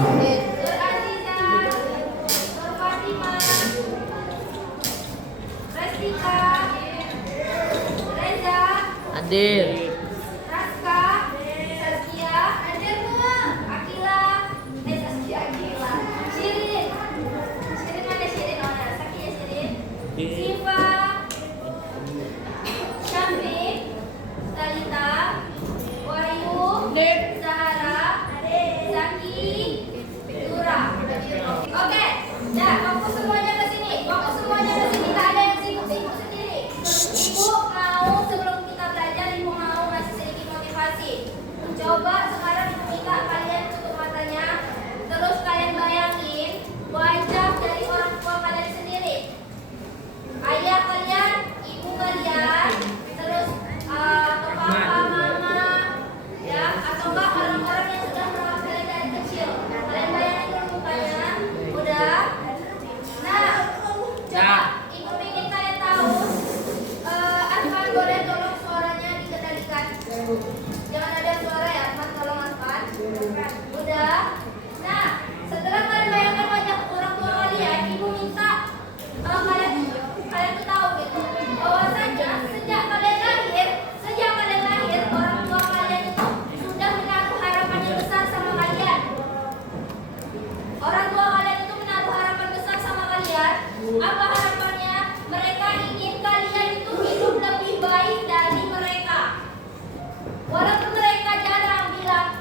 Nur Aziza, Nur Fatima, Restika, Reza, Adil, Raska, Saskia, Akila, Saskia Akila, Shirin, Shirin mana Shirin mana? Saskia Shirin, Siva, Syafiq, Talita, Wahyu, Zahara, Zaki, Dura. Oke, dah fokus semuanya ke sini. Fokus semuanya ke sini. Tak ada yang sibuk-sibuk sendiri. Ibu mau sebelum kita belajar, ibu mau ngasih sedikit motivasi. Coba sekarang ibu minta kalian tutup matanya. Terus kalian bayangin wajah dari orang tua kalian sendiri. Ayah kalian, ibu kalian, terus atau papa, mama, ya, atau enggak orang-orang yang sudah merawat kalian dari kecil. Kalian bayangin dulu mukanya, udah. Nah, coba ibu ingin kalian tahu, Arfan boleh tolong suaranya dikendalikan. Jangan ada suara ya, Arfan, tolong Arfan. Udah. Nah, setelah kalian bayangkan wajah orang tua kalian, ibu minta kalian tuh tahu gitu bahwasanya sejak kalian lahir orang tua kalian itu sudah menaruh harapan yang besar sama kalian. Orang tua kalian itu menaruh harapan besar sama kalian. Apa harapannya? Mereka ingin kalian itu hidup lebih baik dari mereka. Walaupun mereka jarang bilang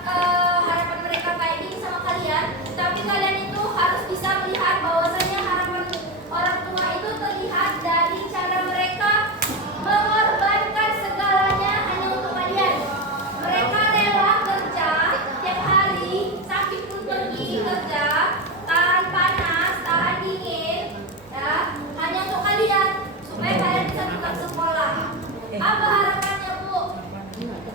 harapan mereka kayak gini sama kalian, tapi kalian itu harus bisa melihat bahwasanya harapan orang tua itu terlihat dari cara mereka mengorbankan segalanya hanya untuk kalian. Mereka rela kerja tiap hari, sakit pun pergi kerja, tahan panas, tahan dingin, ya, hanya untuk kalian supaya kalian bisa tetap sekolah. Apa harapannya, Bu?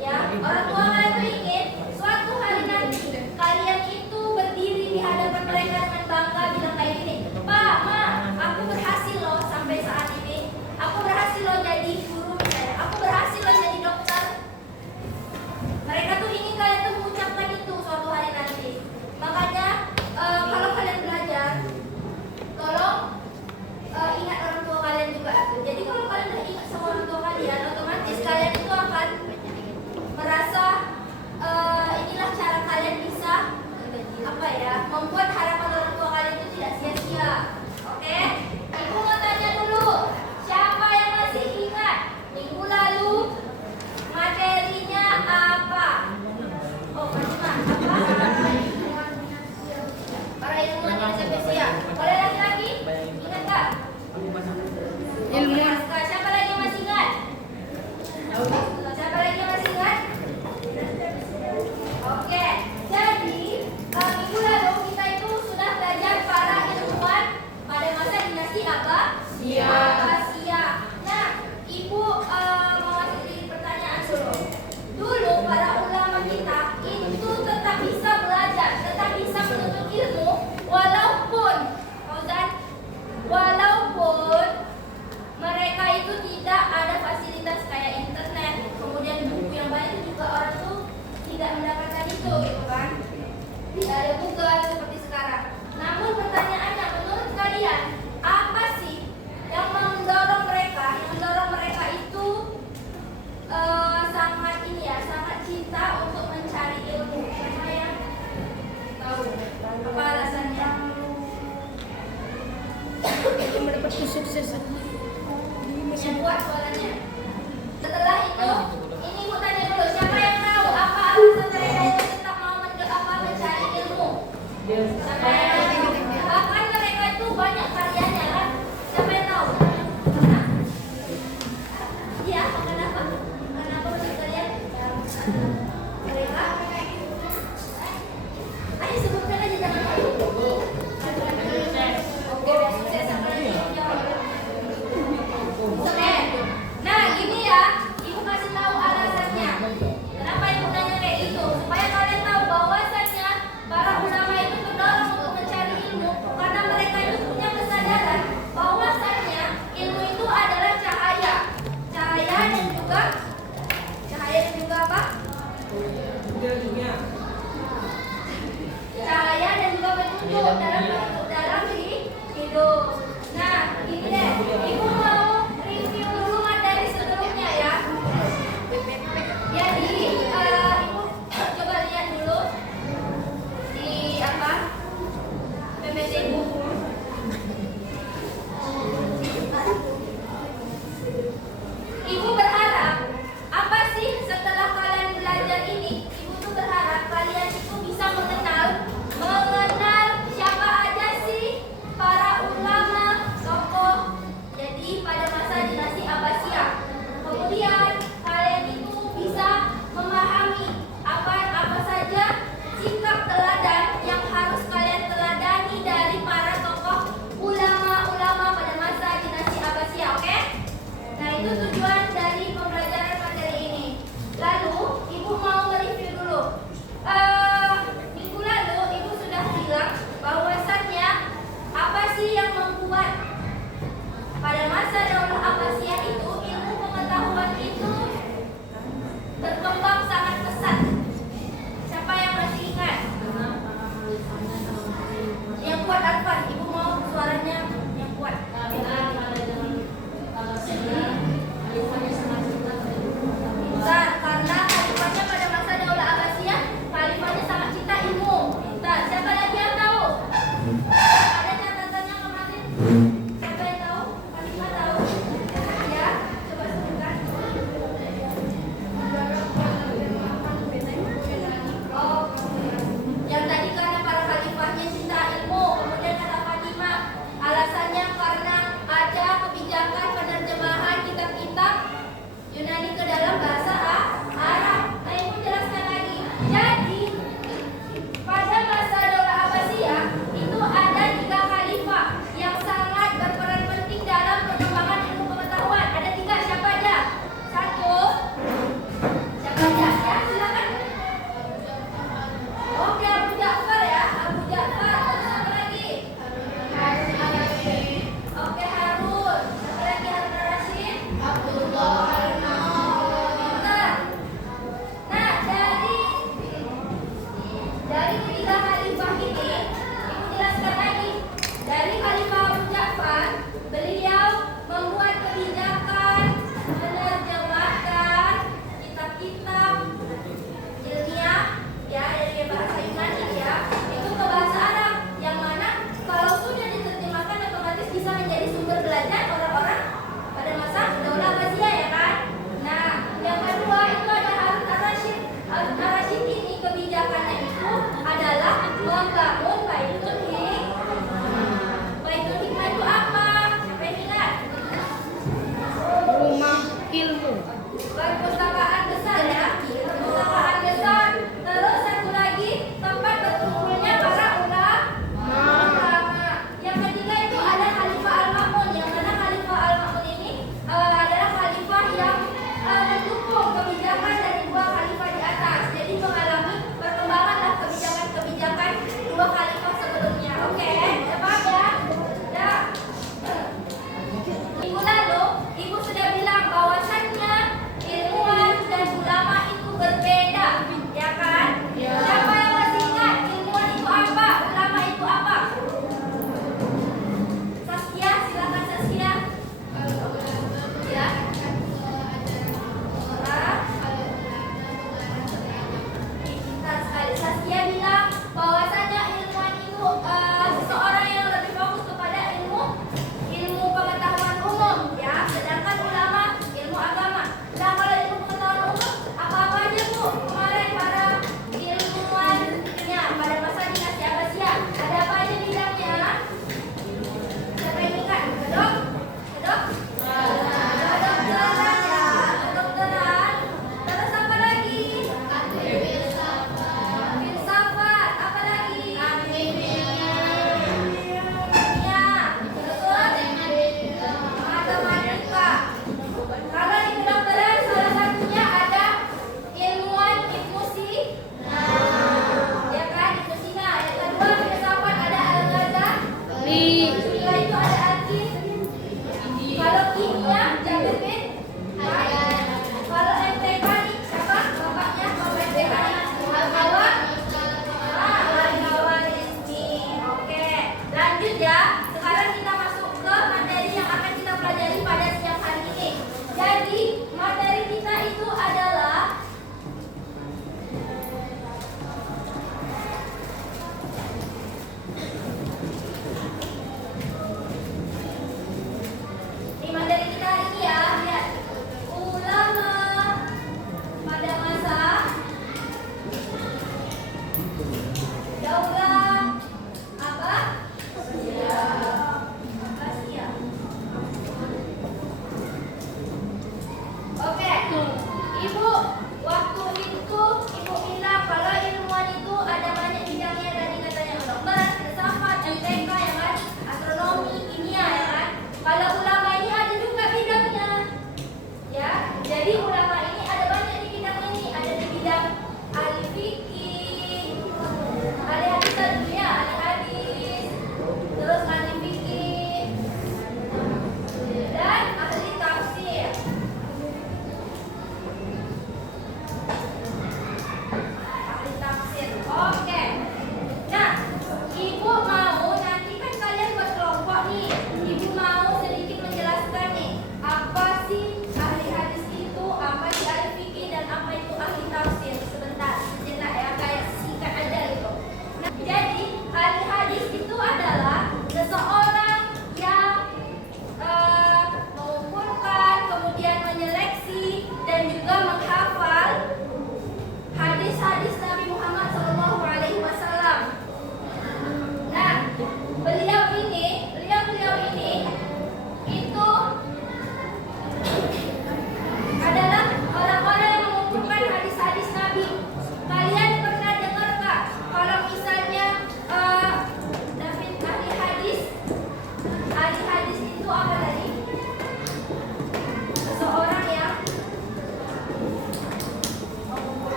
Ya, orang tua kalian itu ingin suatu hari nanti kalian itu berdiri di hadapan mereka dengan bangga bilang kayak gini, Pak, Ma, aku berhasil loh sampai saat ini. Aku berhasil loh jadi guru misalnya. Aku berhasil loh jadi dokter. Mereka tuh ingin kalian tuh mengucapkan itu suatu hari nanti. Makanya kalau kalian belajar, tolong ingat orang tua kalian juga. Jadi kalau kalian udah ingat sama orang tua kalian, otomatis kalian itu akan merasa inilah cara kalian bisa membuat harapan orang tua kalian itu tidak sia-sia. Oke? Ibu mau tanya dulu, siapa yang masih ingat minggu lalu materinya apa? Oh, Fatima, apa? Para ilmuwan yang spesial. Boleh lagi-lagi? Ingat nggak? Ilmu. Siapa lagi yang masih ingat? Siapa lagi yang masih ingat? Oke, jadi minggu lalu kita itu sudah belajar para ilmuwan pada masa dinasti apa? Asia. Nah, Ibu mau kasih pertanyaan dulu. Dulu para ulama kita itu tetap bisa belajar, tetap bisa menuntut ilmu, walaupun mereka itu tidak ada fasilitas kayak internet, kemudian buku yang banyak juga orang tuh tidak mendapatkan itu, gitu kan? Tidak ada Google seperti sekarang. Namun pertanyaannya, menurut kalian apa sih yang mendorong mereka itu sangat cinta untuk mencari ilmu? Siapa yang tahu apa alasannya? Mendapat kesuksesan. Yang kuat suaranya. Setelah itu, ini ibu tanya dulu, siapa yang tahu apa alasan mereka itu tetap mau mencari ilmu? Siapa yang tahu? Bahkan mereka itu banyak karyanya kan? Siapa yang tahu? Iya, kenapa? Kenapa menurut kalian? Mereka? Ayo sebutkan aja, jangan malu. Oke, biar sukses. Apa lagi yang jawab? teladan yang harus kalian teladani dari para tokoh ulama-ulama pada masa dinasti Abbasiyah, oke? Nah, itu tujuan dari pembelajaran materi ini. Lalu, Ibu mau mereview dulu. Minggu lalu, Ibu sudah bilang bahwasannya apa sih yang membuat pada masa Daulah Abbasiyah itu ilmu pengetahuan itu berkembang sangat pesat. Siapa yang masih ingat? Yang kuat Arfan, Ibu mau suaranya yang kuat.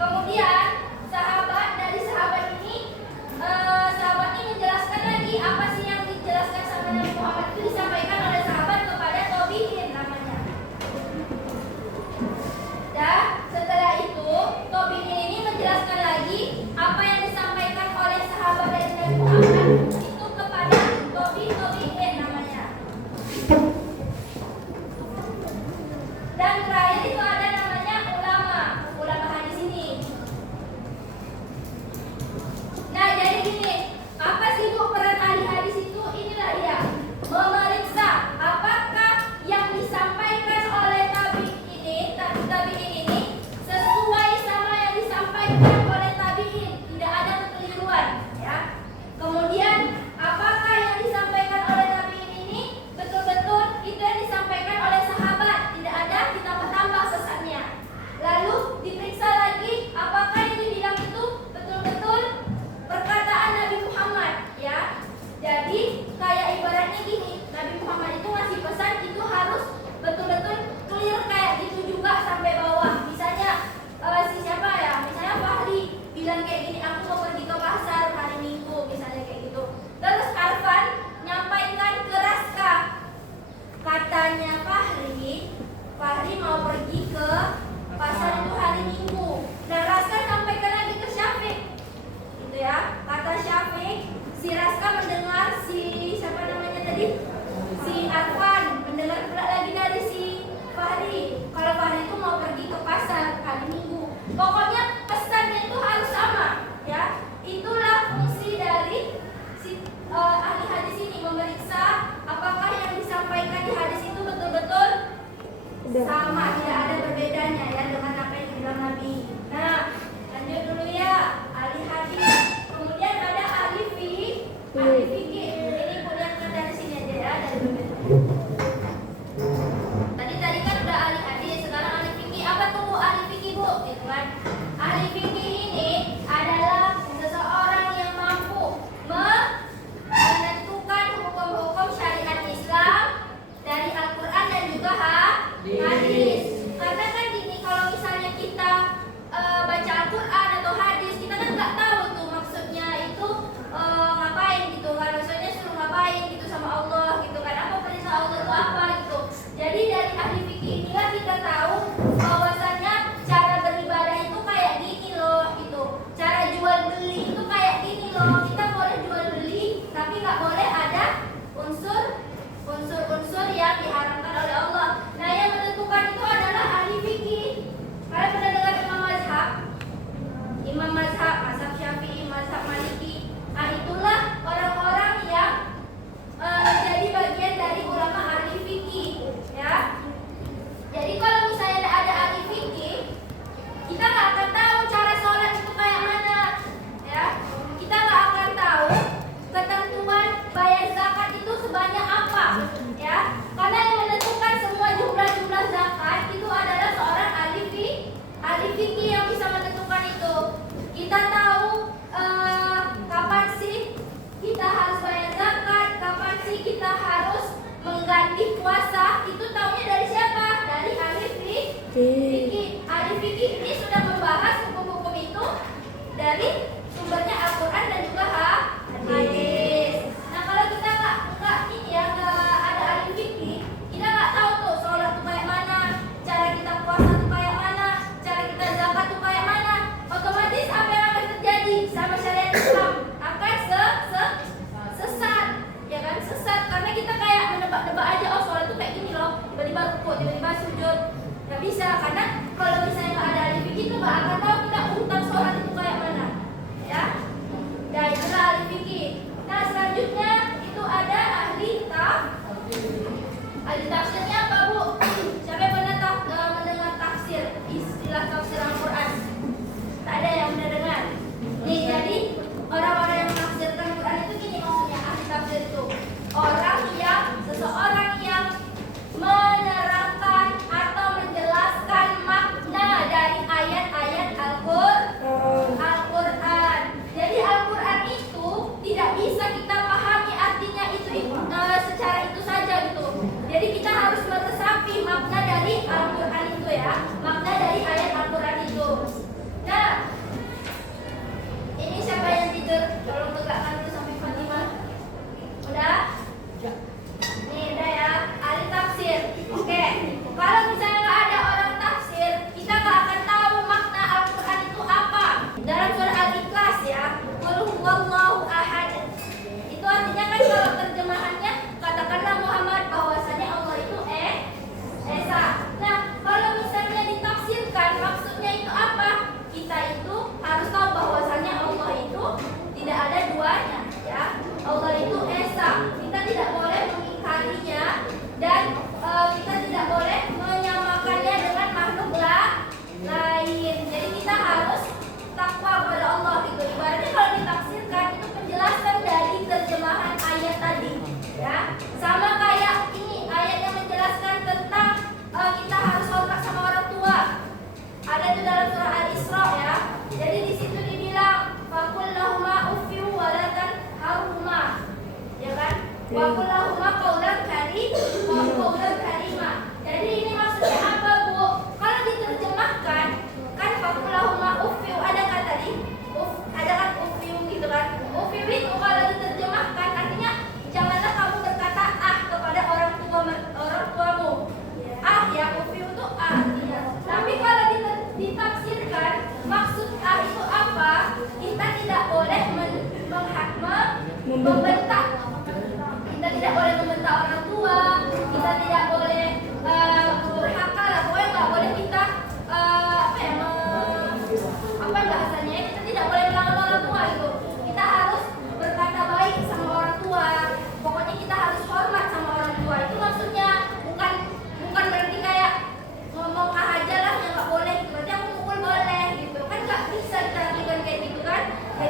Kemudian sahabat ini menjelaskan lagi apa sih yang dijelaskan sama Nabi Muhammad itu disampaikan oleh sahabat kepada tabi'in namanya. Dan setelah itu tabi'in ini menjelaskan lagi apa yang disampaikan oleh sahabat dari Nabi Muhammad itu kepada tabi'in namanya. Dan terakhir itu ada namanya ulama hadis ini. Nah, jadi gini, apa sih Bu peran ahli hadis itu? Inilah dia, memeriksa apakah yang disampaikan oleh tabi'in ini sesuai sama yang disampaikan oleh tabi'in, tidak ada kekeliruan, ya. Kemudian apakah yang disampaikan oleh tabi'in ini betul-betul itu yang disampaikan oleh sahabat, tidak ada ditambah-tambah sesatnya. Lalu diperiksa lagi apakah yang dibilang itu betul-betul perkataan Nabi Muhammad, ya. Jadi kayak ibaratnya gini, Nabi Muhammad itu ngasih pesan itu harus betul-betul clear kayak gitu juga sampai bawah. Misalnya siapa ya? Misalnya Fahri bilang kayak gini, aku mau pergi ke pasar hari Minggu, misalnya kayak gitu. Terus Arfan nyampaikan ke Raska, katanya Fahri mau pergi ke pasar itu hari Minggu. Nah, Raska sampaikan lagi ke Syafiq, gitu ya. Kata Syafiq, si Raska mendengar siapa namanya tadi? Si Arfan mendengar pula lagi dari si Fahri. Kalau Fahri itu mau pergi ke pasar hari Minggu. Pokoknya pesannya itu harus sama, ya. Itulah fungsi dari ahli hadis ini, memeriksa apakah yang disampaikan di hadis itu betul-betul sama, tidak ada berbedanya ya dengan apa yang dibilang Nabi. Nah, lanjut dulu ya, ahli hadis. Kemudian ada ahli fikih. Ini kuliahkan dari sini aja ya, dari berbeda. Tadi kan udah ahli hadis, sekarang ahli fikih. Apa tuh Bu ahli fikih Bu? Gitu kan. Ahli fikih ini adalah seseorang yang mampu menentukan hukum-hukum syariat Islam dari Al-Quran dan juga hadis. Karena kan gini, kalau misalnya kita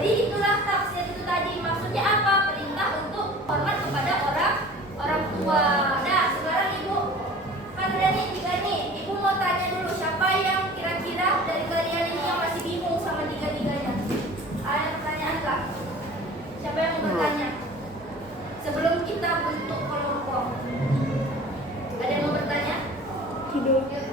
Jadi itulah tafsir itu tadi. Maksudnya apa? Perintah untuk hormat kepada orang tua. Nah, sekarang ibu kan udah nih tiga nih. Ibu mau tanya dulu siapa yang kira-kira dari kalian ini yang masih bingung sama tiga-tiganya? Ada pertanyaan nggak? Siapa yang mau bertanya? Sebelum kita bentuk kelompok. Ada yang mau bertanya? Tidak.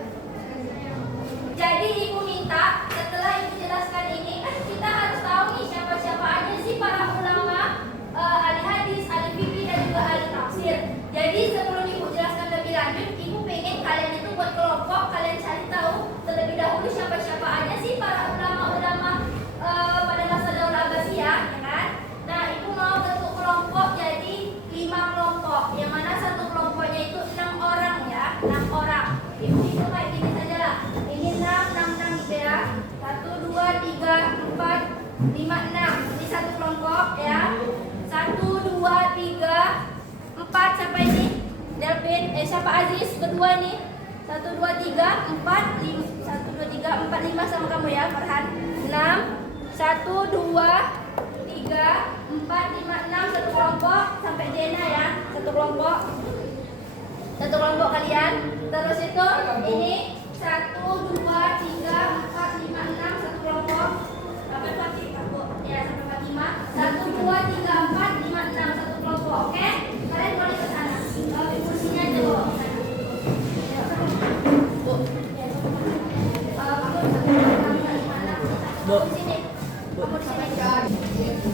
Jadi ibu minta setelah ibu jelaskan ini kan kita harus tahu nih siapa-siapa aja sih para ulama ahli hadis, ahli fikih dan juga ahli tafsir. Jadi sebelum ibu jelaskan lebih lanjut, ibu pengen kalian itu buat kelompok, kalian cari tahu terlebih dahulu siapa-siapa aja sih para ulama-ulama pada masa Daul Abbasiyah, ya kan? Nah, ibu mau bentuk kelompok jadi 5 kelompok, yang mana satu kelompoknya itu 6 orang ya, 6 orang. Ibu itu kayak gini saja lah. Ini 6 gitu ya. 1, 2, 3, 4, 5, 6. Ini satu kelompok ya. 1, 2, 3, 4. Siapa ini? Delvin. Siapa Aziz? Berdua nih. 1, 2, 3, 4, 5. 1, 2, 3, 4, 5 sama kamu ya, Farhan. 6. 1, 2, 3, 4, 5, 6. Satu kelompok. Sampai Jena ya. Satu kelompok. Satu kelompok kalian. Terus itu ini 1, 2, 3, 4, 5, 6. Satu kelompok. Sampai Fatimah. Ya, sampai Fatimah. 1, 2, 3, 4, 5, 6. Satu kelompok. Oke? Kalian boleh ke sana. Kalau kursinya aja bawa ke sana. Bu. Kamu di sini. Kamu di sini.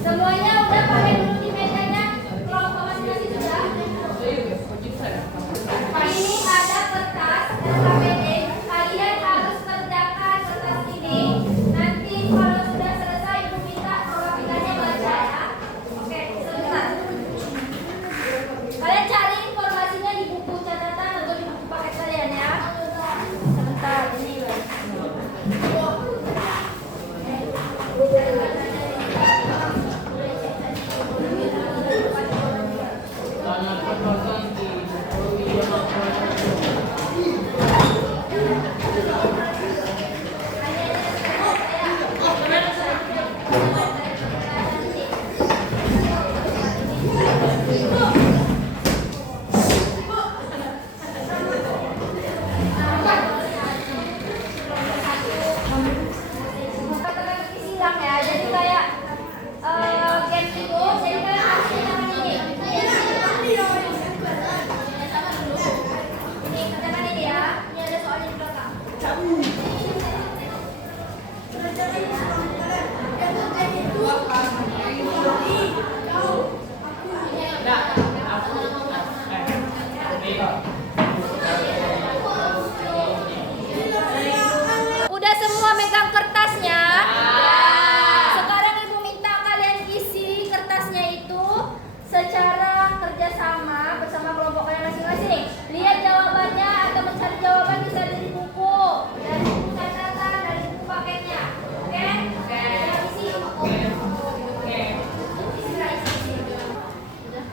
Semuanya udah pakai dulu di mejanya. Kelompok masing-masing sudah. Ini ada kertas SKPD. Kalian harus kerjakan kertas ini. Nanti kalau sudah selesai, ibu minta fotokopikannya baca ya. Oke, sebentar. Kalian cari informasinya di buku catatan atau di buku paket kalian ya. Sebentar, ini. Silang ya, jadi kayak game itu, jadi kalian harus kerjakan ini. Ini kerjakan ini ya, ini ada soalnya di belakang. Udah semua megang kertasnya? Sekarang ibu minta kalian isi kertasnya itu secara kerjasama bersama kelompok kalian masing-masing. Lihat jawabannya atau mencari jawaban bisa dari buku catatan, dari buku paketnya. Oke? Isi.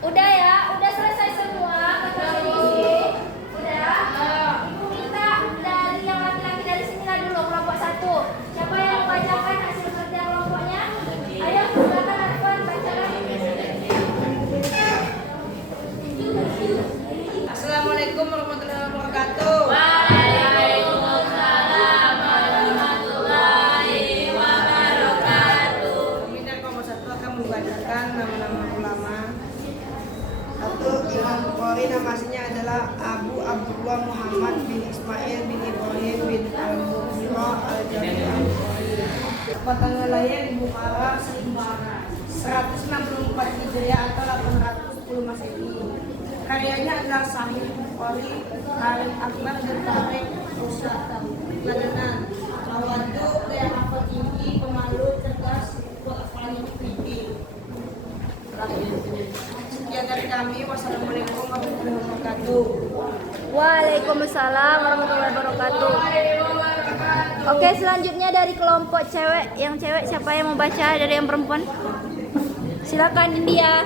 Udah ya, udah selesai semua kertasnya diisi. Udah. Ibu minta dari yang laki-laki dari sinilah dulu kelompok 1. Siapa yang membacakan hasil kerja kelompoknya? Ayo silakan Arfan bacakan. Assalamualaikum warahmatullahi wabarakatuh. Waalaikumsalam warahmatullahi wabarakatuh. Peminat kelompok 1 akan membacakan nama-nama ulama. 1. Imam Bukhari, nama aslinya adalah Abu Abdullah Muhammad bin Ismail bin Ibrahim bin Al-Mughira Al-Jami'. Tanggal lahir di Bukhara 164 Hijriah atau 810 Masehi. Karyanya adalah Sahih Bukhari, Tarikh Akbar dan Tarikh Usata. Pelajaran Tawadu, yang hafal tinggi, pemalu, cerdas, hafalannya tinggi. Sekian dari kami. Wassalamualaikum warahmatullahi wabarakatuh. Waalaikumsalam warahmatullahi wabarakatuh. Oke, selanjutnya dari kelompok cewek. Yang cewek siapa yang mau baca? Dari yang perempuan? Silakan India.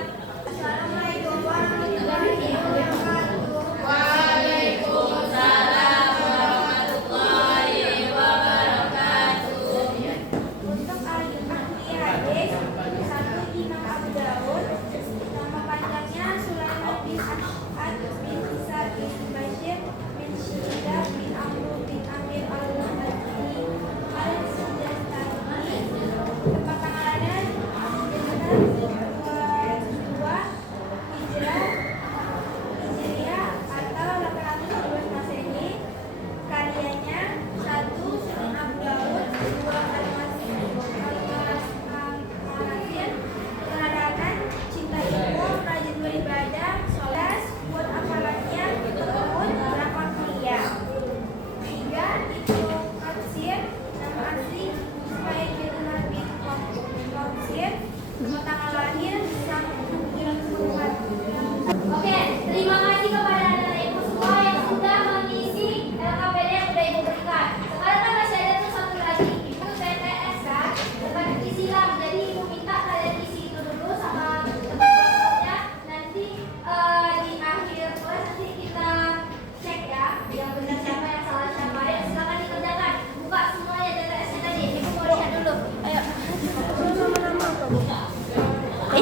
Waalaikumsalam warahmatullahi wabarakatuh. Untuk ahli hadis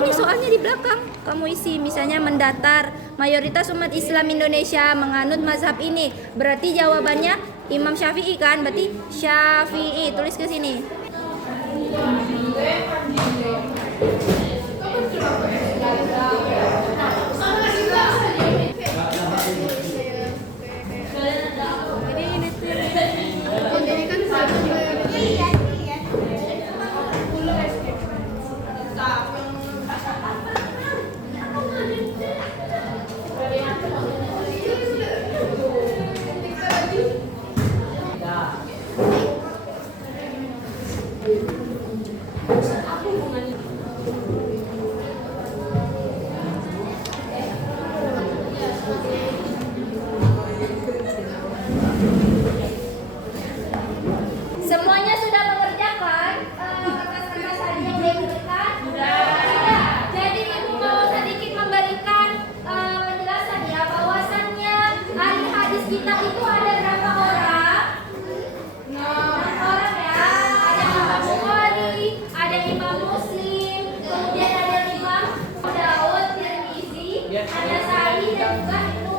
ini soalnya di belakang. Kamu isi misalnya mendatar. Mayoritas umat Islam Indonesia menganut mazhab ini. Berarti jawabannya Imam Syafi'i kan? Berarti Syafi'i. Tulis ke sini. Semuanya sudah mengerjakan kertas-kertas tadi yang diberikan? Sudah. Jadi ibu mau sedikit memberikan penjelasan ya, bahwasannya ahli hadis kita itu ada berapa orang? 6 orang ya. Ada Imam Bukhari, ada Imam Muslim, kemudian ada Imam Daud, Tirmizi, ada Sa'id dan juga Ibnu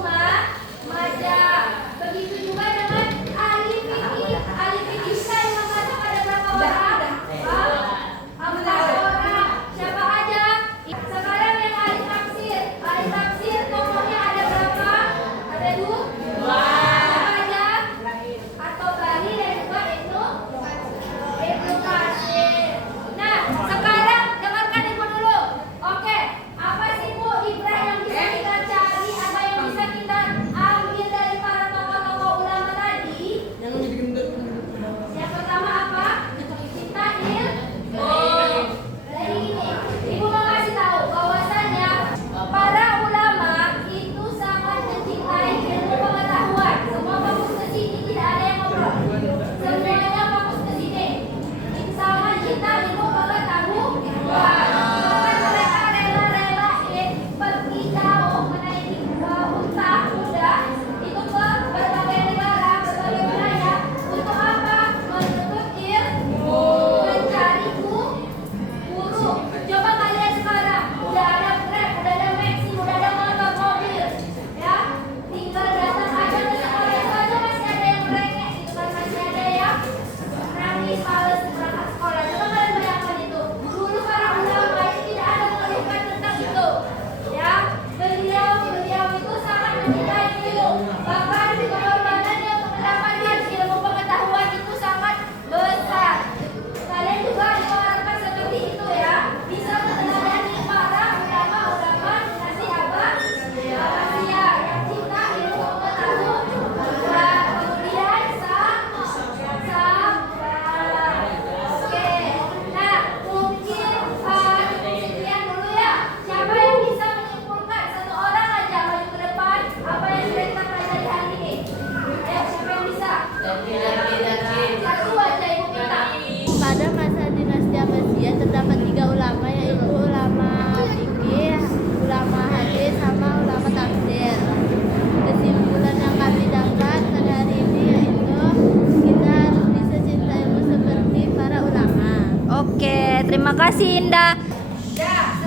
Majah. Begitu juga dengan ahli fikih. Ahli fikih kita yang mengatakan ada berapa orang? 4 orang. Siapa aja? Sekarang yang ahli tafsir. Ahli tafsir tokohnya ada berapa? Ada 2. Siapa aja? At-Tabari dan juga Ibnu Katsir. Nah, sekarang dengarkan ibu dulu. Oke, apa sih Bu ibrah yang bisa kita cari, apa yang bisa kita ambil dari para tokoh-tokoh ulama tadi? Yang pertama apa? Cinta ilmu. Jadi ini, ibu mau kasih tahu bahwasannya para ulama itu sangat mencintai ilmu pengetahuan. Semua fokus ke sini, tidak ada yang ngobrol. Semuanya fokus ke sini. Sangat cinta ilmu pengetahuan. Bahkan mereka rela-relain pergi jauh menaiki unta kuda itu ke berbagai negara, berbagai wilayah. Untuk apa? Menuntut ilmu, mencari guru. Coba kalian sekarang udah ada Grab, udah ada Maxi, udah ada motor, mobil, ya. Tinggal datang aja ke sekolah itu aja masih ada yang merengek, gitu kan, masih ada yang nangis males berangkat sekolah. Coba kalian bayangkan itu. Dulu para ulama itu tidak ada mengeluhkan tentang itu, ya. Beliau itu sangat mencintai ilmu. Bahkan pengorbanannya untuk mendapatkan ilmu pengetahuan itu sangat besar. Kalian juga diharapkan seperti itu ya. Bisa meneladani para ulama-ulama dinasti Abbasiyah yang cinta ilmu pengetahuan. Kemudian sabar. Oke. Nah, mungkin sekian dulu ya. Siapa yang bisa menyimpulkan, satu orang aja maju ke depan, apa yang sudah kita pelajari hari ini? Ayo, siapa yang bisa? Satu aja ibu minta. Pada masa dinasti Abbasiyah terdapat 3 ulama, yaitu ulama fikih, ulama hadis, sama ulama tafsir. Kesimpulan yang kami dapat pada hari ini yaitu kita harus bisa cinta ilmu seperti para ulama. Oke, terima kasih Indah. Ya,